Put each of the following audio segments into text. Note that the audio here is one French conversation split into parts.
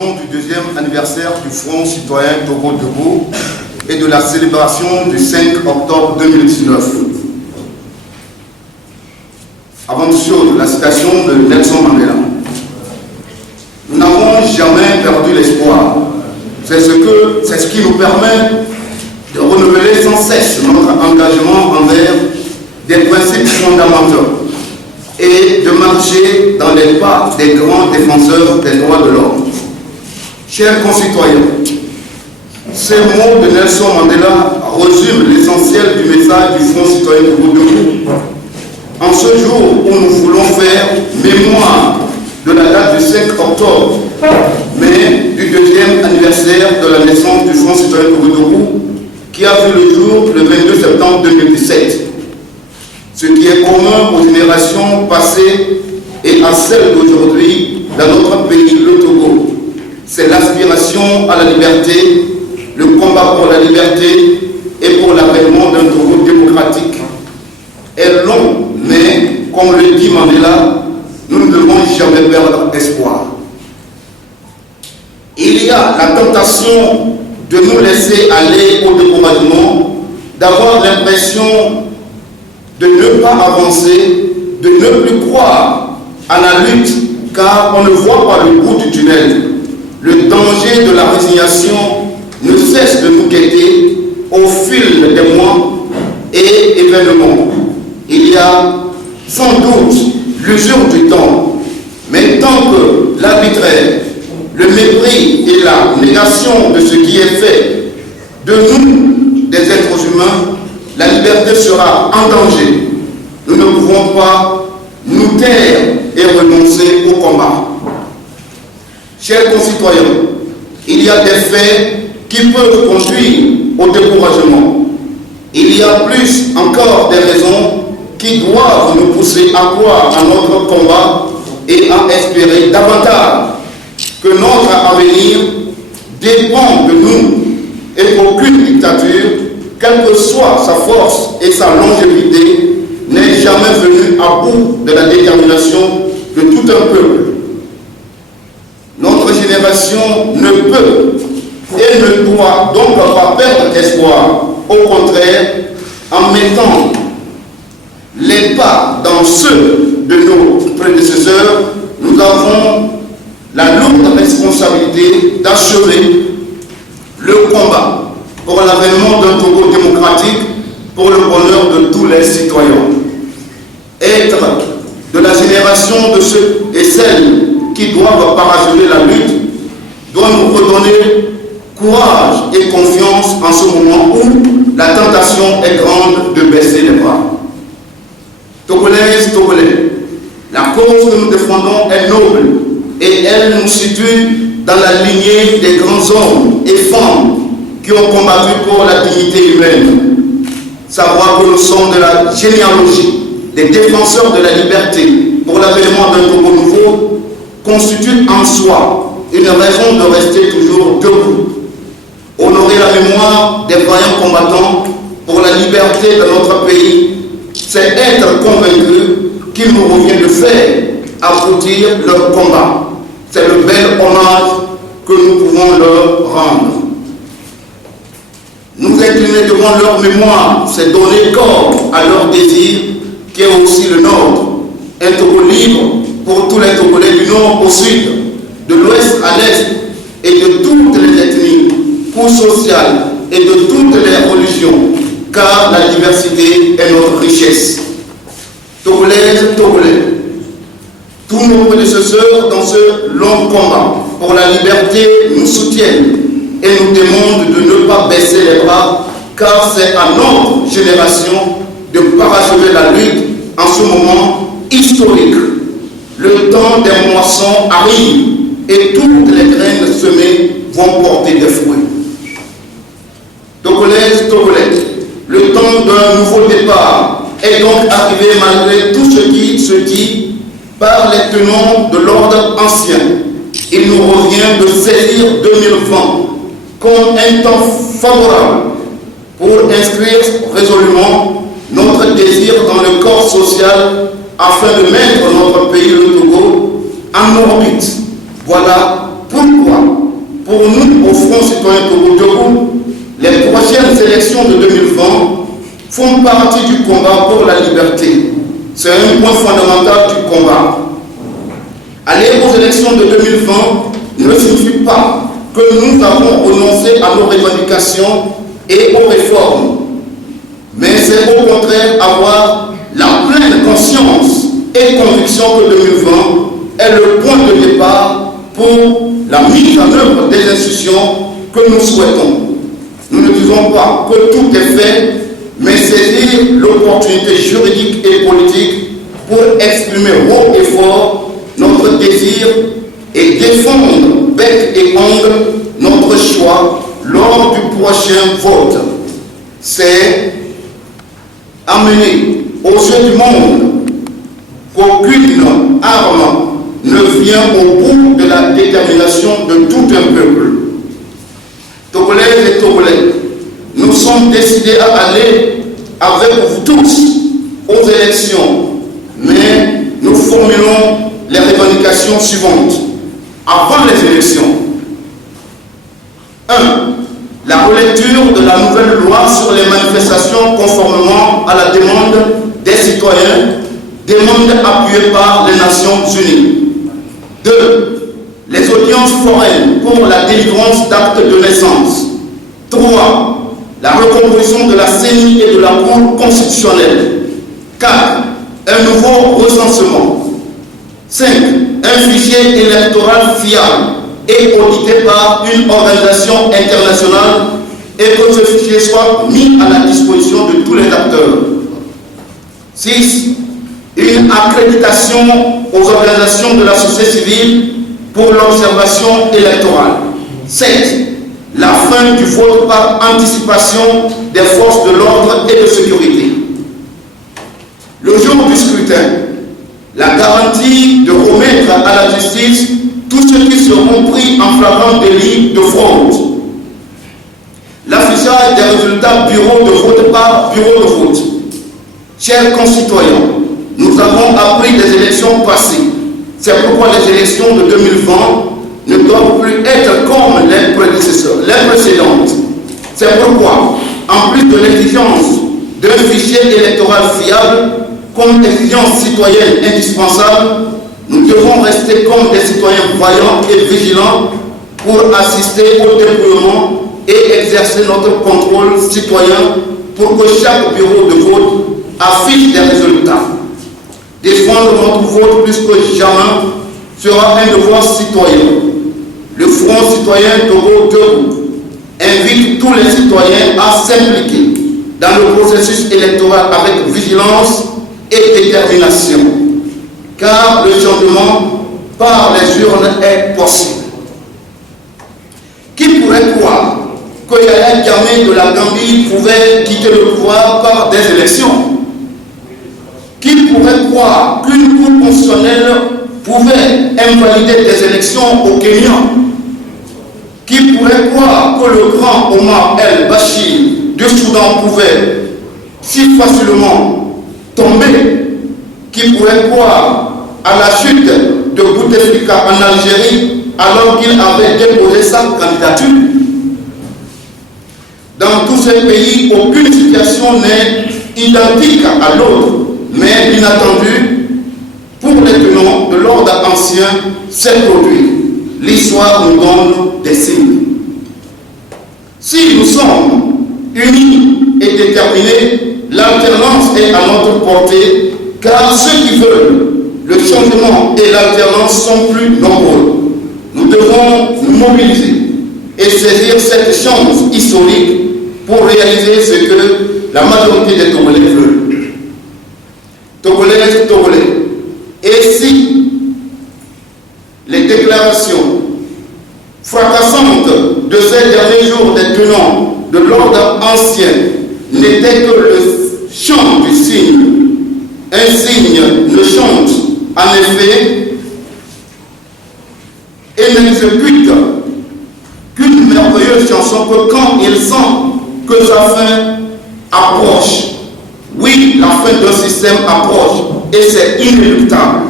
Du deuxième anniversaire du Front citoyen Togo Debout et de la célébration du 5 octobre 2019. Avant toute chose, la citation de Nelson Mandela. Nous n'avons jamais perdu l'espoir. C'est ce qui nous permet de renouveler sans cesse notre engagement envers des principes fondamentaux et de marcher dans les pas des grands défenseurs des droits de l'homme. Chers concitoyens, ces mots de Nelson Mandela résument l'essentiel du message du Front citoyen Togo Debout. En ce jour où nous voulons faire mémoire de la date du 5 octobre, mais du deuxième anniversaire de la naissance du Front citoyen Togo Debout, qui a vu le jour le 22 septembre 2017. Ce qui est commun aux générations passées et à celles d'aujourd'hui dans notre pays, le Togo, c'est l'aspiration à la liberté, le combat pour la liberté et pour l'avènement d'un Togo démocratique. Est long, mais comme le dit Mandela, nous ne devons jamais perdre espoir. Il y a la tentation de nous laisser aller au découragement, d'avoir l'impression de ne pas avancer, de ne plus croire à la lutte, car on ne voit pas le bout du tunnel. Le danger de la résignation ne cesse de nous guetter au fil des mois et événements. Il y a sans doute l'usure du temps, mais tant que l'arbitraire, le mépris et la négation de ce qui est fait de nous, des êtres humains, la liberté sera en danger. Nous ne pouvons pas nous taire et renoncer au combat. Chers concitoyens, il y a des faits qui peuvent conduire au découragement. Il y a plus encore des raisons qui doivent nous pousser à croire à notre combat et à espérer davantage que notre avenir dépend de nous et qu'aucune dictature, quelle que soit sa force et sa longévité, n'est jamais venue à bout de la détermination de tout un peuple. Notre génération ne peut et ne doit donc pas perdre espoir. Au contraire, en mettant les pas dans ceux de nos prédécesseurs, nous avons la lourde responsabilité d'achever le combat pour l'avènement d'un Togo démocratique pour le bonheur de tous les citoyens. Être de la génération de ceux et celles qui doivent parachever la lutte doit nous redonner courage et confiance en ce moment où la tentation est grande de baisser les bras. Togolaises, Togolais, la cause que nous défendons est noble et elle nous situe dans la lignée des grands hommes et femmes qui ont combattu pour la dignité humaine. Savoir que nous sommes de la généalogie des défenseurs de la liberté pour l'avènement d'un Togo nouveau constitue en soi une raison de rester toujours debout. Honorer la mémoire des vaillants combattants pour la liberté de notre pays, c'est être convaincu qu'il nous revient de faire aboutir leur combat. C'est le bel hommage que nous pouvons leur rendre. Nous incliner devant leur mémoire, c'est donner corps à leur désir, qui est aussi le nôtre. Un Togo libre pour tous les Togolais du nord au sud, de l'ouest à l'est, et de toutes les ethnies, couches sociales et de toutes les religions, car la diversité est notre richesse. Togolaises, Togolais, tous nos prédécesseurs dans ce long combat pour la liberté nous soutiennent et nous demandent de ne pas baisser les bras, car c'est à notre génération de parachever la lutte en ce moment historique. Le temps des moissons arrive et toutes les graines semées vont porter des fruits. Togolaises, Togolais, le temps d'un nouveau départ est donc arrivé malgré tout ce qui se dit par les tenants de l'ordre ancien. Il nous revient de saisir 2020 comme un temps favorable pour inscrire résolument notre désir dans le corps social afin de mettre notre pays, le Togo, en orbite. Voilà pourquoi pour nous, au Front citoyen Togo Debout, les prochaines élections de 2020 font partie du combat pour la liberté. C'est un point fondamental du combat. Aller aux élections de 2020 ne signifie pas que nous avons renoncé à nos revendications et aux réformes, mais c'est au contraire avoir la pleine conscience et conviction que 2020 est le point de départ pour la mise en œuvre des institutions que nous souhaitons. Nous ne disons pas que tout est fait, mais saisir l'opportunité juridique et politique pour exprimer haut et fort notre désir et défendre bec et ongle notre choix lors du prochain vote. C'est amener aux yeux du monde qu'aucune arme ne vient au bout de la détermination de tout un peuple. Togolaises et Togolais, nous sommes décidés à aller avec vous tous aux élections, mais nous formulons les revendications suivantes avant les élections. 1. La relecture de la nouvelle loi sur les manifestations conformément à la demande des citoyens, demande appuyée par les Nations Unies. 2. Les audiences foraines pour la délivrance d'actes de naissance. 3. La recomposition de la CENI et de la Cour constitutionnelle. 4. Un nouveau recensement. 5. Un fichier électoral fiable et audité par une organisation internationale et que ce fichier soit mis à la disposition de tous les acteurs. 6. Une accréditation aux organisations de la société civile pour l'observation électorale. 7. La fin du vote par anticipation des forces de l'ordre et de sécurité. Le jour du scrutin, la garantie de remettre à la justice tous ceux qui seront pris en flagrant délit de fraude. L'affichage des résultats bureau de vote par bureau de vote. Chers concitoyens, nous avons appris des élections passées. C'est pourquoi les élections de 2020 ne doivent plus être comme les précédentes. C'est pourquoi, en plus de l'exigence d'un fichier électoral fiable, comme exigence citoyenne indispensable, nous devons rester comme des citoyens voyants et vigilants pour assister au déploiement et exercer notre contrôle citoyen pour que chaque bureau de vote affiche des résultats. Défendre notre vote plus que jamais sera un devoir citoyen. Le Front citoyen Togo Debout invite tous les citoyens à s'impliquer dans le processus électoral avec vigilance et détermination, car le changement par les urnes est possible. Qui pourrait croire que Yaya Jammeh de la Gambie pouvait quitter le pouvoir par des élections? Qui pourrait croire qu'une cour constitutionnelle pouvait invalider des élections au Kenya? Qui pourrait croire que le grand Omar el-Bashir du Soudan pouvait si facilement tomber? Qui pourrait croire à la chute de Bouteflika en Algérie alors qu'il avait déposé sa candidature? Dans tous ces pays, aucune situation n'est identique à l'autre, mais inattendu, pour les tenants de l'ordre ancien, s'est produit. L'histoire nous donne des signes. Si nous sommes unis et déterminés, l'alternance est à notre portée, car ceux qui veulent le changement et l'alternance sont plus nombreux. Nous devons nous mobiliser et saisir cette chance historique pour réaliser ce que la majorité des Togolais veulent. Togolaises, Togolais, et si les déclarations fracassantes de ces derniers jours des tenants de l'ordre ancien n'étaient que le chant du cygne? Un cygne ne chante en effet et n'exécute qu'une merveilleuse chanson que quand il sent que sa fin approche. Oui, la fin d'un système approche et c'est inéluctable.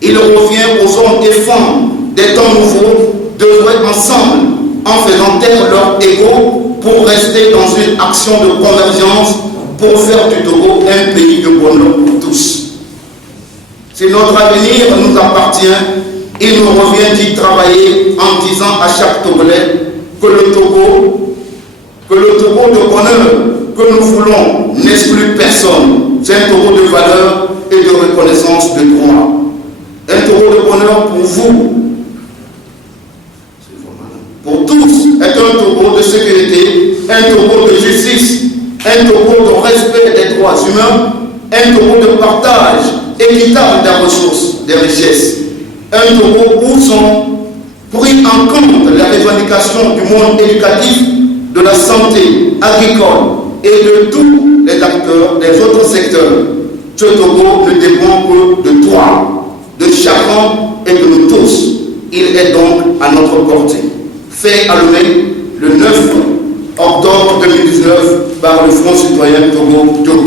Il revient aux hommes et femmes des temps nouveaux d'œuvrer ensemble faisant taire leur ego pour rester dans une action de convergence pour faire du Togo un pays de bonheur pour tous. Si notre avenir nous appartient, il nous revient d'y travailler en disant à chaque Togolais que le Togo de bonheur que nous voulons n'exclut personne. C'est un Togo de valeur et de reconnaissance de droit. Un Togo de bonheur pour vous, pour tous, est un Togo de sécurité, un Togo de justice, un Togo de respect des droits humains, un Togo de partage équitable des ressources, des richesses, un Togo où sont pris en compte les revendications du monde éducatif, de la santé, agricole et de tous les acteurs des autres secteurs. Ce Togo ne dépend que de toi, de chacun et de nous tous. Il est donc à notre portée. Fait à Lomé le 9 octobre 2019 par le Front citoyen Togo.